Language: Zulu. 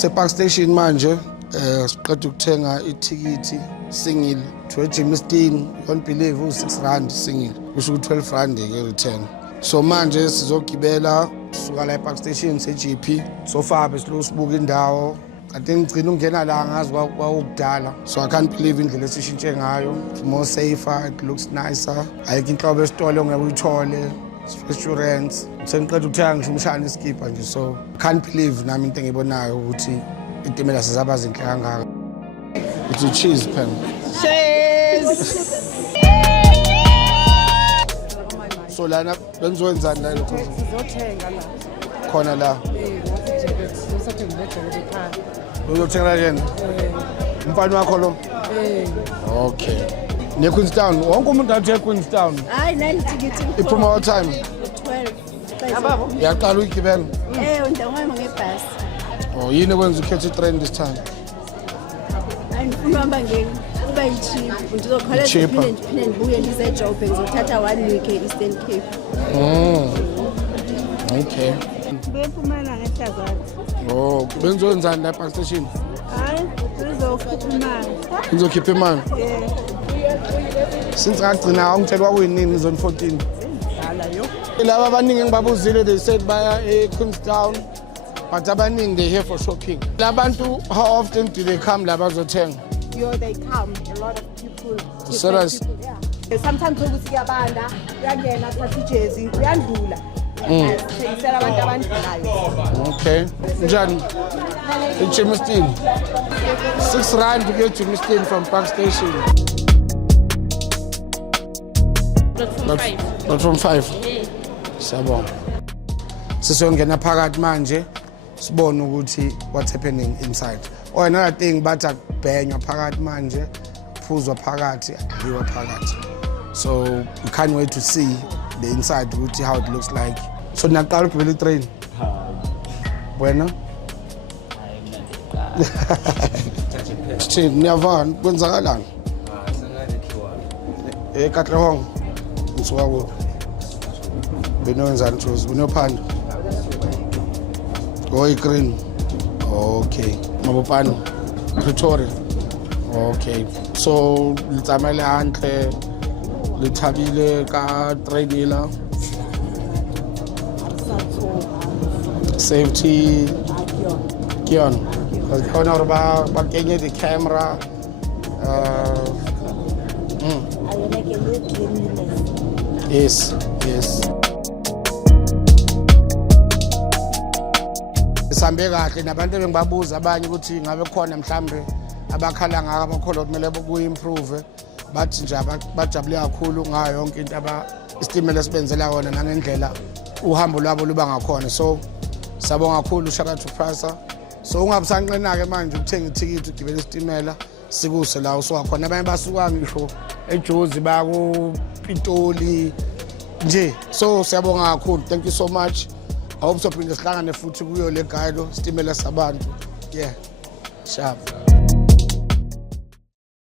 Separk Station manje siqeda ukuthenga ithikithi single to Germiston, you won't believe u6 single kusho u12 ke return. So manje sizogibela suka la ePark Station seGP so far besibuka indawo kade ngicina ungena la ngazi kwakudala, so I can't believe indlela esishintshe ngayo. It's more safer, it looks nicer, ayikho inhlobo esitolo ngeke uyithole restaurants. Sengiqeda ukuthenga ngishimshana iskipa nje, so can't believe nami into engibonayo ukuthi itimela sizaba zinhle kangaka. It's a cheese pen. Cheers! So lana benizowenzani la lokho? Sizothenga la. Khona la. Uzothenga yena? Umfana wakho lo? Okay. Ne Queenstown. Wonke umuntu athe Queenstown. Hayi nani tikithi. Iphuma what time? 12. Ababo. Yaqala uyigibela? Ngihamba ngebhasi. Oh, yini kwenza ukhethe itrain this time? Ngifuna uhamba kuba yi-cheap. Ngizokhola phinde ngibuye ndize eJoburg ngizothatha 1 week e-Eastern Cape. Okay. Bephumela ngehlazathi. Oh, benizowenzani la ePark Station? Hayi, sizokhipha imali. Nizokhipha imali? Since ngagcina ungitshela kwakuyinini zone 14. Dala yo. Laba abaningi engibabuzile they said baya eQueenstown, but abaningi they here for shopping. Labantu, how often do they come la bazothenga? They come, a lot of people. Serious? Yeah. Sometimes ukuthi kuyabanda, uyangena thatha ijezi, uyandlula. Thengisela abantu abandlulayo. Okay. Njani? eGermiston. R6 to get to Germiston from Park Station. Not from 5. Siyabonga. Sisongena phakathi manje sibone ukuthi what's happening inside. Oh, another thing bathi akubhenywa phakathi manje, phuzwa phakathi, adliwa phakathi. So we can't wait to see the inside ukuthi how it looks like. So niyaqala ukugibela itrain? Wena? Sithini niyavana kwenzakalani? Katlehong. Ngisuka kuphi? Benowenzani Thozi? Unophando? Green. Okay. Mabopane? Pretoria? Okay. So litsamele hantle, lithabile ka trainela. Safety kion. Khona hore ba kenye di camera. Yes. Sambe kahle nabantu bengibabuza abanye ukuthi ngabe khona mhlambe abakhala ngaka abakhola kumele ku-improve, bathi nje bajabule kakhulu ngayo yonke into isitimela sibenzela wona nangendlela uhambo lwabo luba ngakhona. So sabonga kakhulu Shaka to Prasa. So ungabisanqena-ke manje ukuthenga ithikithi ugibela isitimela sikuse la usuka khona. Abanye basuka ngisho eJozi bakuPitoli nje. So siyabonga kakhulu. Thank you so much. I hope sophinde sihlangane futhi kuyo le guide isitimela sabantu. Yeah. Sharp.